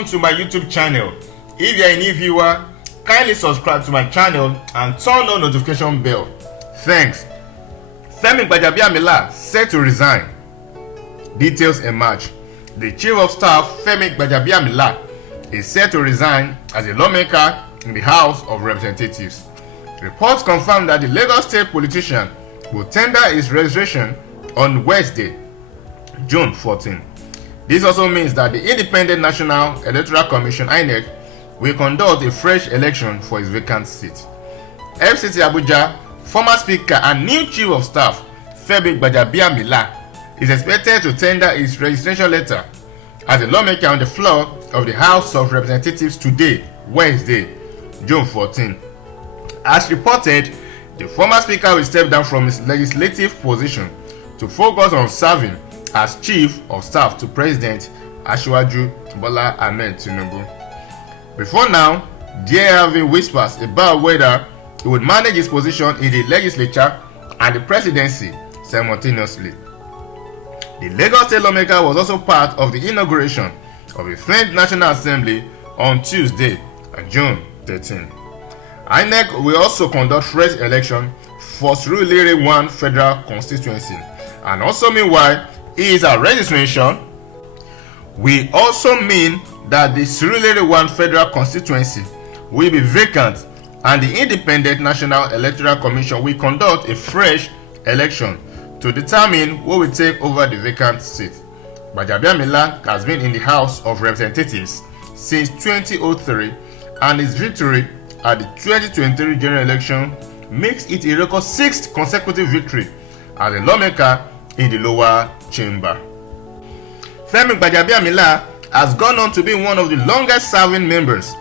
Welcome to my YouTube channel. If you are a new viewer, kindly subscribe to my channel and turn on notification bell. Thanks. Femi Gbajabiamila set to resign. Details emerge. The Chief of Staff, Femi Gbajabiamila, is set to resign as a lawmaker in the House of Representatives. Reports confirm that the Lagos State politician will tender his resignation on Wednesday, June 14. This also means that the Independent National Electoral Commission (INEC) will conduct a fresh election for his vacant seat. FCT Abuja former Speaker and new Chief of Staff Femi Gbajabiamila is expected to tender his resignation letter as a lawmaker on the floor of the House of Representatives today, Wednesday, June 14. As reported, the former Speaker will step down from his legislative position to focus on serving as Chief of Staff to President Asiwaju Bola Ahmed TINUBU. Before now, there have been whispers about whether he would manage his position in the legislature and the presidency simultaneously. The Lagos State lawmaker was also part of the inauguration of the French National Assembly on Tuesday, June 13. INEC will also conduct fresh election for Surulere 1 federal constituency, and also meanwhile, his registration will also mean that the Surulere 1 federal constituency will be vacant and the Independent National Electoral Commission will conduct a fresh election to determine who will take over the vacant seat. Gbajabiamila has been in the House of Representatives since 2003, and his victory at the 2023 general election makes it a record 6th consecutive victory as a lawmaker in the lower chamber. Femi Gbajabiamila has gone on to be one of the longest serving members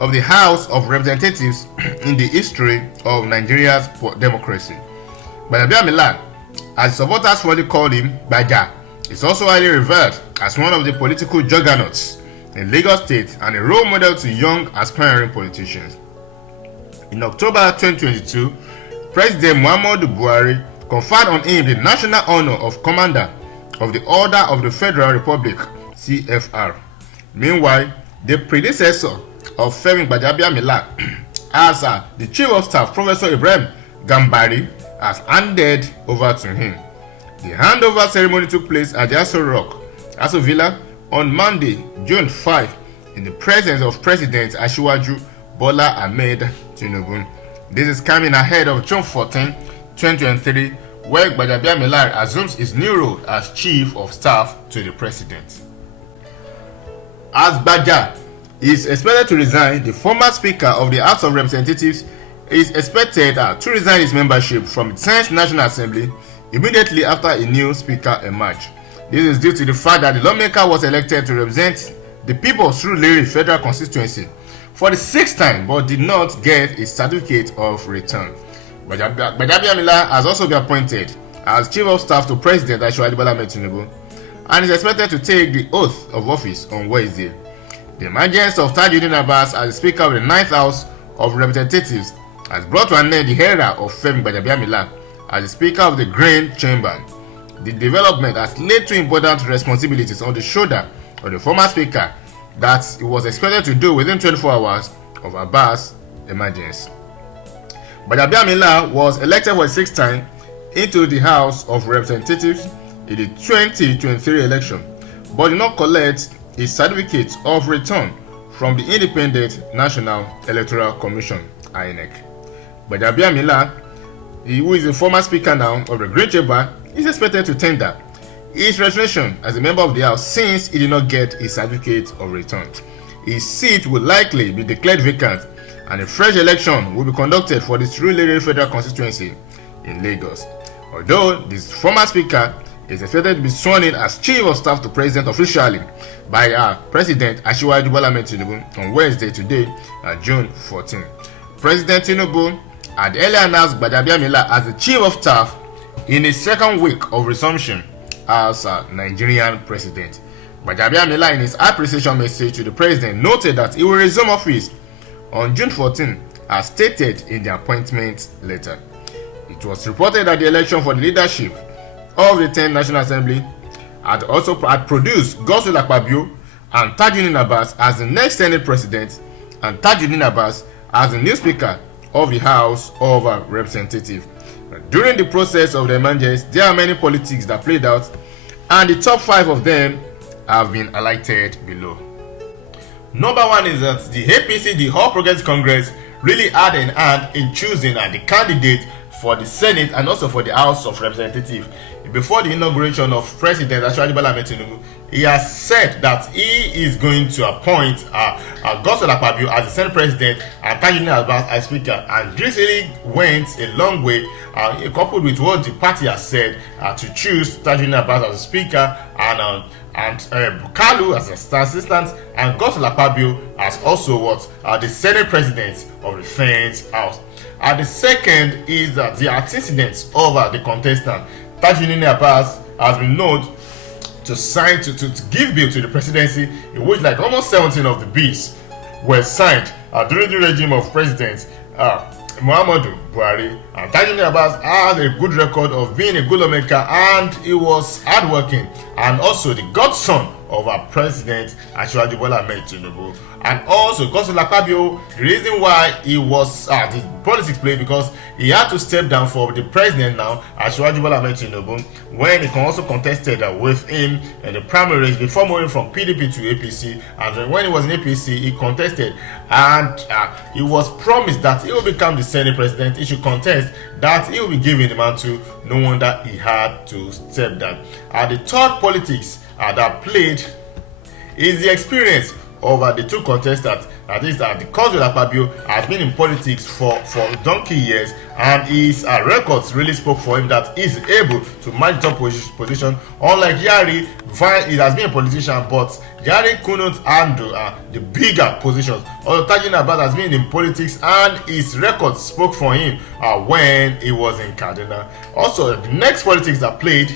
of the House of Representatives in the history of Nigeria's democracy. Gbajabiamila, as supporters fondly called him Gbaja, is also highly revered as one of the political juggernauts in Lagos State and a role model to young aspiring politicians. In October 2022, President Muhammadu Buhari conferred on him the national honor of Commander of the Order of the Federal Republic (CFR). Meanwhile, the predecessor of Femi Gbajabiamila as the Chief of Staff, Professor Ibrahim Gambari, has handed over to him. The handover ceremony took place at the Aso Villa on Monday, June 5, in the presence of President Asiwaju Bola Ahmed TINUBU. This is coming ahead of June 14, 2023, where Gbajabiamila assumes his new role as Chief of Staff to the President. As Gbaja is expected to resign, the former Speaker of the House of Representatives is expected to resign his membership from the 10th National Assembly immediately after a new Speaker emerged. This is due to the fact that the lawmaker was elected to represent the people through Surulere Federal Constituency for the 6th time but did not get a certificate of return. Gbajabiamila has also been appointed as Chief of Staff to President Asiwaju Bola Ahmed TINUBU and is expected to take the oath of office on Wednesday. The emergence of Tajuddin Abbas as the Speaker of the 9th House of Representatives has brought to an end the era of Femi Gbajabiamila as the Speaker of the Grand Chamber. The development has laid 2 important responsibilities on the shoulder of the former Speaker that he was expected to do within 24 hours of Abbas' emergence. Gbajabiamila was elected for the 6th time into the House of Representatives in the 2023 election, but did not collect a certificate of return from the Independent National Electoral Commission (INEC). Gbajabiamila, who is the former Speaker now of the Great Chamber, is expected to tender his resignation as a member of the House since he did not get a certificate of return. His seat will likely be declared vacant and a fresh election will be conducted for the Surulere Federal Constituency in Lagos. Although this former Speaker is expected to be sworn in as Chief of Staff to President officially by President Asiwaju Bola Ahmed TINUBU on Wednesday today, June 14. President TINUBU had earlier announced Gbajabiamila as the Chief of Staff in his 2nd week of resumption as Nigerian President. Gbajabiamila, in his appreciation message to the President, noted that he will resume office on June 14, as stated in the appointment letter. It was reported that the election for the leadership of the 10th National Assembly had produced Godswill Akpabio and Tajuddin Abbas as the next Senate President, and Tajuddin Abbas as the new Speaker of the House of Representatives. During the process of the emergence, there are many politics that played out, and the top 5 of them have been highlighted below. Number 1 is that the APC, the All Progressive Congress, really had an hand in choosing the candidate for the Senate and also for the House of Representatives. Before the inauguration of President TINUBU, he has said that he is going to appoint Godswill Akpabio as the Senate President and Tajuddin Abbas as Speaker, and this really went a long way, coupled with what the party has said, to choose Tajuddin Abbas as the Speaker and Kalu as an assistant, and Godswill Akpabio as also the Senate President of the Defense House. The second is that the antecedents of the contestant. Tajuddin Abbas has been known to sign to give bill to the presidency, in which like almost 17 of the bills were signed during the regime of President Muhammadu Buhari. And Tajuddin Abbas has a good record of being a good lawmaker, and he was hardworking, and also the godson of our President Asiwaju Bola Ahmed Tinubu. And also Godswill Akpabio, the reason why he was the politics play, because he had to step down for the president now, Asiwaju Bola Ahmed Tinubu, when he also contested with him in the primaries before moving from PDP to APC. And when he was in APC, he contested, and he was promised that he will become the Senate President. He should contest, that he will be given the mantle. No wonder he had to step down. The third politics that played is the experience of the two contestants. That is that the Godswill Akpabio has been in politics for donkey years, and his records really spoke for him that he's able to manage top position. Unlike Yari, he has been a politician, but Yari couldn't handle the bigger positions. Although Tajuddin Abbas has been in politics, and his records spoke for him when he was in Kaduna. Also, the next politics that played,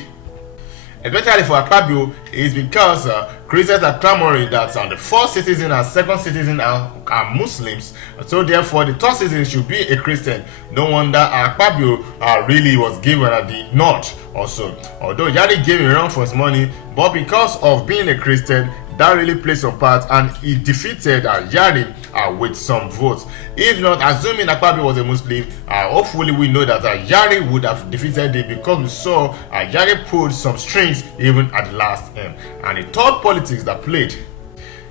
especially for Akpabio, is because Christians are clamoring that the first citizen and second citizen are Muslims, so therefore the third citizen should be a Christian. No wonder Akpabio really was given the nod also. Although Yari gave him wrong for his money, but because of being a Christian, that really played some part, and he defeated Yari with some votes. If not, assuming Akpabio was a Muslim, hopefully we know that Yari would have defeated him, because we saw Yari pulled some strings even at the last end. And the third politics that played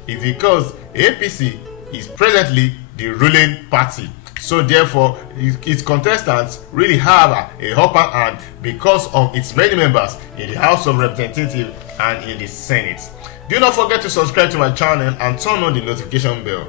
is because APC is presently the ruling party. So therefore, its contestants really have a upper hand because of its many members in the House of Representatives and in the Senate. Do not forget to subscribe to my channel and turn on the notification bell.